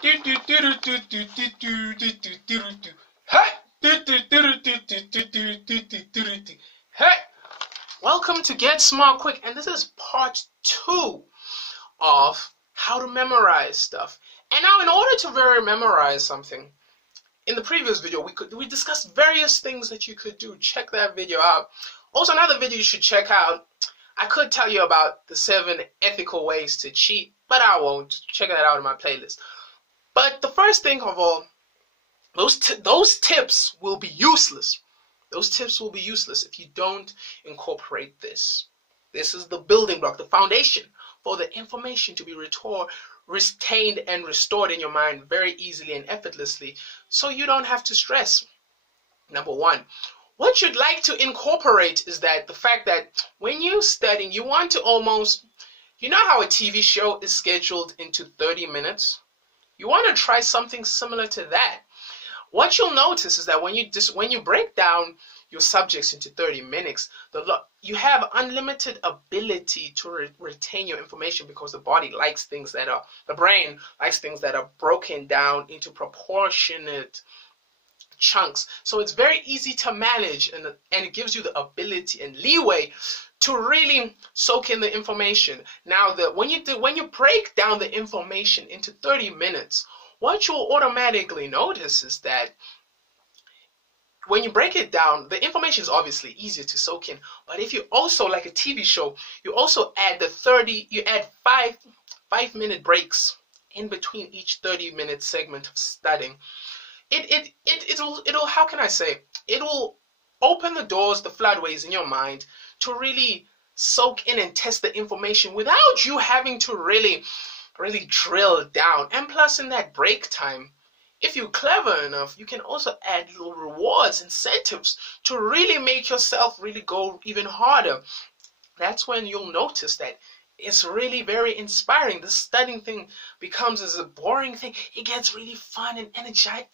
Hey, welcome to Get Smart Quick, and this is part 2 of how to memorize stuff. And now, in order to memorize something, in the previous video we discussed various things that you could do. Check that video out. Also, another video you should check out. I could tell you about the 7 ethical ways to cheat, but I won't. Check that out in my playlist. But the first thing of all, those tips will be useless. Those tips will be useless if you don't incorporate this. This is the building block, the foundation for the information to be retained and restored in your mind very easily and effortlessly, so you don't have to stress. Number 1, what you'd like to incorporate is that the fact that when you're studying, you want to almost, you know how a TV show is scheduled into 30 minutes? You want to try something similar to that. What you'll notice is that when you break down your subjects into 30 minutes, you have unlimited ability to retain your information, because the brain likes things that are broken down into proportionate chunks. So it's very easy to manage, and it gives you the ability and leeway to really soak in the information. Now, when you break down the information into 30 minutes, what you'll automatically notice is that when you break it down, the information is obviously easier to soak in. But if you also, like a TV show, you also add you add 5-minute breaks in between each 30-minute segment of studying. It'll how can I say? It will open the doors, the floodways in your mind to really soak in and test the information without you having to really drill down. And plus, in that break time, if you're clever enough, you can also add little rewards, incentives to really make yourself really go even harder. That's when you'll notice that it's really very inspiring. The studying thing becomes as a boring thing. It gets really fun and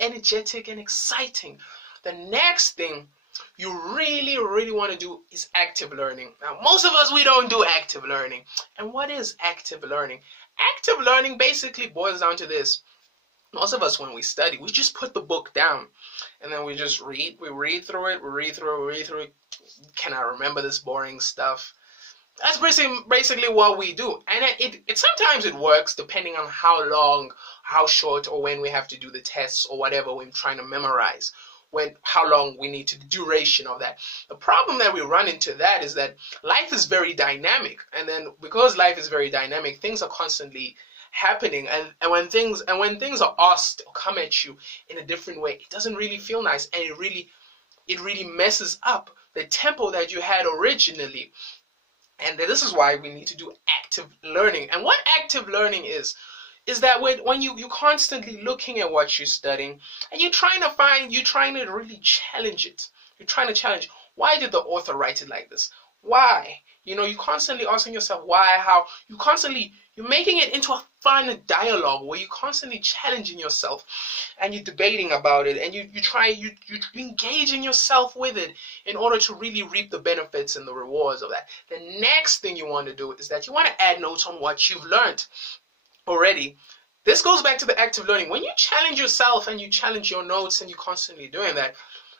energetic and exciting. The next thing you really want to do is active learning. Now, most of us, we don't do active learning. And what is active learning? Active learning basically boils down to this. Most of us, when we study, we just put the book down and then we just read. We read through it. Can I remember this boring stuff? That's basically what we do. And it sometimes it works depending on how long, how short, or when we have to do the tests or whatever we're trying to memorize. How long we need the duration of that. The problem that we run into that is that life is very dynamic, and then because life is very dynamic, things are constantly happening, and when things are asked or come at you in a different way, it doesn't really feel nice, and it really messes up the tempo that you had originally. And this is why we need to do active learning. And what active learning is that when you're constantly looking at what you're studying and you're trying to really challenge it. You're trying to challenge, why did the author write it like this? Why? You're constantly asking yourself why, how. You're making it into a fun dialogue where you're constantly challenging yourself and you're debating about it, and you engaging yourself with it in order to really reap the benefits and the rewards of that. The next thing you want to do is that you want to add notes on what you've learned already. This goes back to the active learning. When you challenge yourself and you challenge your notes and you're constantly doing that,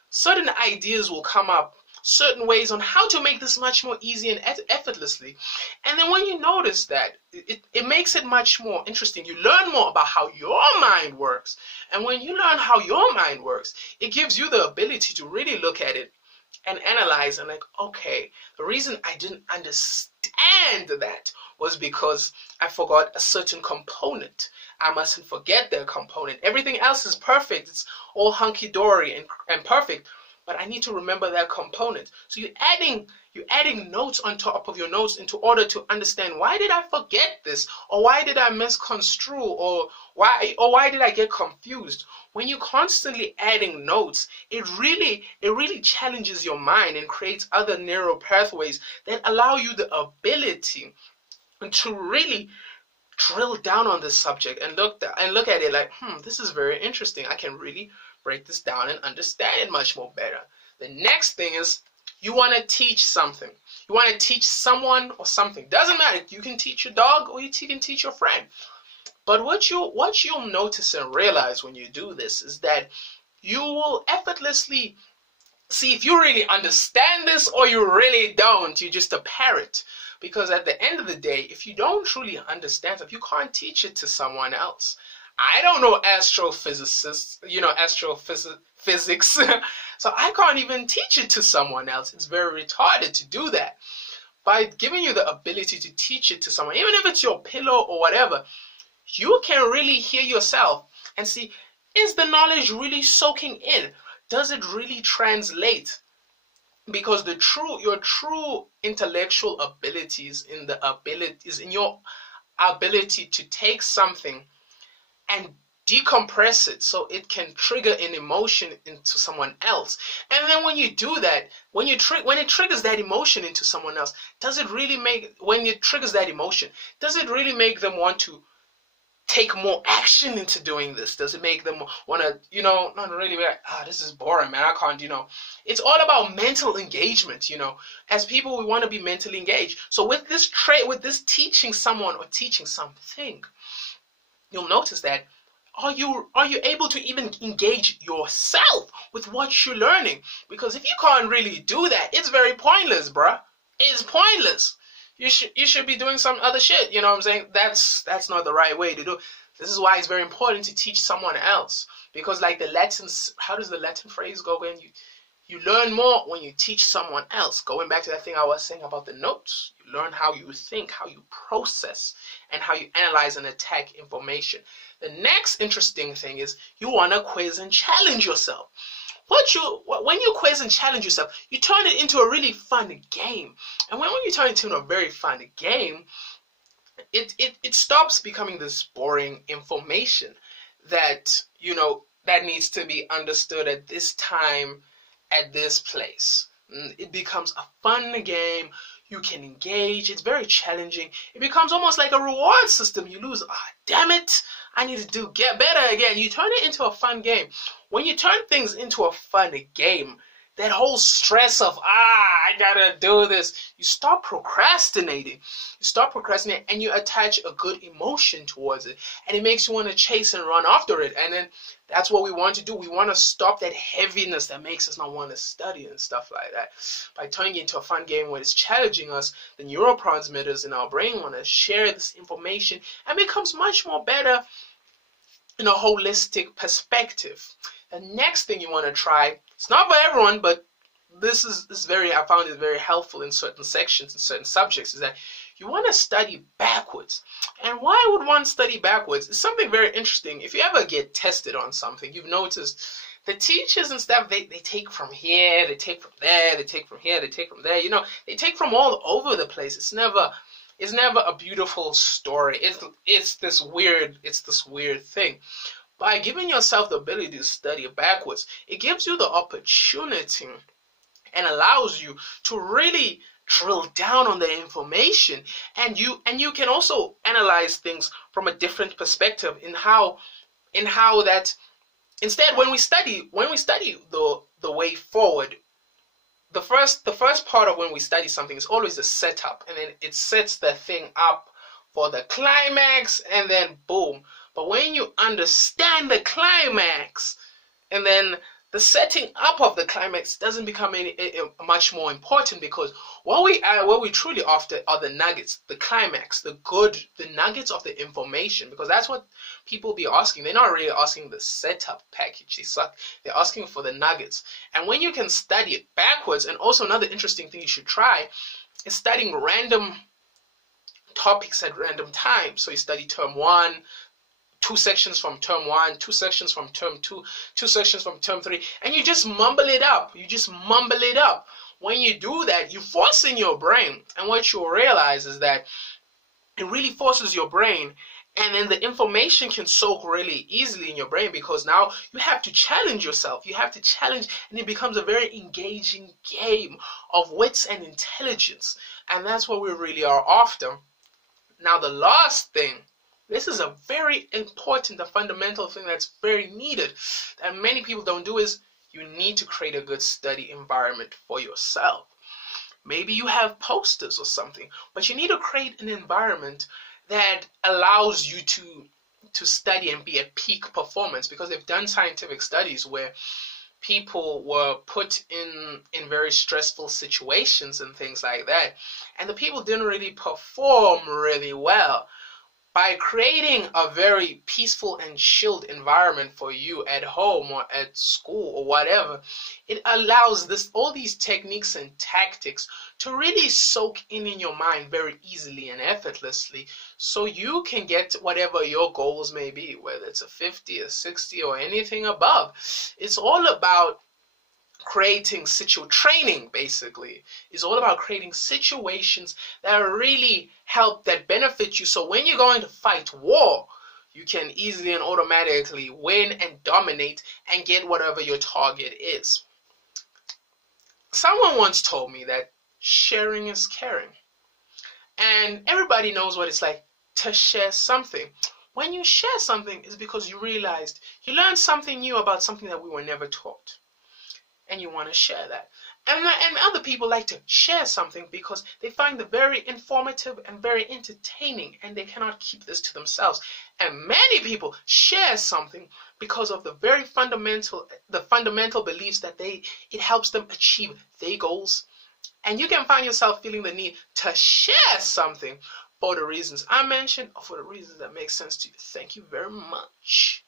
certain ideas will come up, certain ways on how to make this much more easy and effortlessly. And then when you notice that, it makes it much more interesting. You learn more about how your mind works. And when you learn how your mind works, it gives you the ability to really look at it and analyze and okay, the reason I didn't understand that was because I forgot a certain component. I mustn't forget that component. Everything else is perfect. It's all hunky-dory and perfect. But I need to remember that component. So you're adding notes on top of your notes in order to understand, why did I forget this, or why did I misconstrue, or why did I get confused? When you're constantly adding notes, it really challenges your mind and creates other neural pathways that allow you the ability to really drill down on this subject and look at it like, this is very interesting. I can really break this down and understand it much more better. The next thing is, you want to teach something. You want to teach someone or something. Doesn't matter. You can teach your dog or you can teach your friend. But what you'll notice and realize when you do this is that you will effortlessly see if you really understand this or you really don't. You're just a parrot. Because at the end of the day, if you don't truly understand stuff, you can't teach it to someone else. I don't know astrophysicists, astrophysics, so I can't even teach it to someone else. It's very retarded to do that. By giving you the ability to teach it to someone, even if it's your pillow or whatever, you can really hear yourself and see, is the knowledge really soaking in? Does it really translate? Because your true intellectual abilities is in your ability to take something and decompress it so it can trigger an emotion into someone else. And then when you do that, when it triggers that emotion into someone else, when it triggers that emotion, does it really make them want to take more action into doing this? Does it make them want to, not really like, this is boring, man, I can't, It's all about mental engagement, As people, we want to be mentally engaged. So with this teaching someone or teaching something, you'll notice that are you able to even engage yourself with what you're learning? Because if you can't really do that, it's very pointless, bruh. It's pointless. You should be doing some other shit. You know what I'm saying? That's not the right way to do. This is why it's very important to teach someone else. Because like the Latin, how does the Latin phrase go again? You learn more when you teach someone else. Going back to that thing I was saying about the notes, you learn how you think, how you process, and how you analyze and attack information. The next interesting thing is you want to quiz and challenge yourself. When you quiz and challenge yourself, you turn it into a really fun game. And when you turn it into a very fun game, it stops becoming this boring information that, that needs to be understood at this time, at this place. It becomes a fun game. You can engage. It's very challenging. It becomes almost like a reward system. You lose, damn it, I need to get better again. You turn it into a fun game. When you turn things into a fun game, that whole stress of, I gotta do this, you stop procrastinating. And you attach a good emotion towards it. And it makes you want to chase and run after it. And then that's what we want to do. We want to stop that heaviness that makes us not want to study and stuff like that. By turning it into a fun game where it's challenging us, the neurotransmitters in our brain want to share this information and becomes much more better in a holistic perspective. The next thing you want to try, it's not for everyone, but I found it very helpful in certain sections and certain subjects, is that you want to study backwards. And why would one study backwards? It's something very interesting. If you ever get tested on something, you've noticed the teachers and stuff, they take from here, they take from there, they take from here, they take from there. They take from all over the place. It's never a beautiful story. It's this weird thing. By giving yourself the ability to study backwards, it gives you the opportunity and allows you to really drill down on the information, and you can also analyze things from a different perspective in how that instead when we study the way forward, the first part of when we study something is always a setup, and then it sets the thing up for the climax, and then boom. But when you understand the climax, and then the setting up of the climax doesn't become much more important, because what we truly after are the nuggets, the climax, the nuggets of the information, because that's what people be asking. They're not really asking the setup package. They're asking for the nuggets. And when you can study it backwards, and also another interesting thing you should try is studying random topics at random times. So you study term 1, 2 sections from term 1, 2 sections from term 2, 2 sections from term 3, and you just mumble it up. When you do that, you force in your brain, and what you'll realize is that it really forces your brain, and then the information can soak really easily in your brain, because now you have to challenge yourself. And it becomes a very engaging game of wits and intelligence, and that's what we really are after. Now the last thing, this is a very important, a fundamental thing that's very needed, that many people don't do, is you need to create a good study environment for yourself. Maybe you have posters or something, but you need to create an environment that allows you to to study and be at peak performance, because they've done scientific studies where people were put in very stressful situations and things like that, and the people didn't really perform really well. By creating a very peaceful and chilled environment for you at home or at school or whatever, it allows all these techniques and tactics to really soak in your mind very easily and effortlessly, so you can get whatever your goals may be, whether it's a 50, a 60, or anything above. It's all about creating training, basically is all about creating situations that really help, that benefit you, so when you're going to fight war, you can easily and automatically win and dominate and get whatever your target is. Someone once told me that sharing is caring, and everybody knows what it's like to share something. When you share something, it's because you realized you learned something new about something that we were never taught, and you want to share that. And other people like to share something because they find it very informative and very entertaining, and they cannot keep this to themselves. And many people share something because of the fundamental beliefs that it helps them achieve their goals. And you can find yourself feeling the need to share something for the reasons I mentioned, or for the reasons that make sense to you. Thank you very much.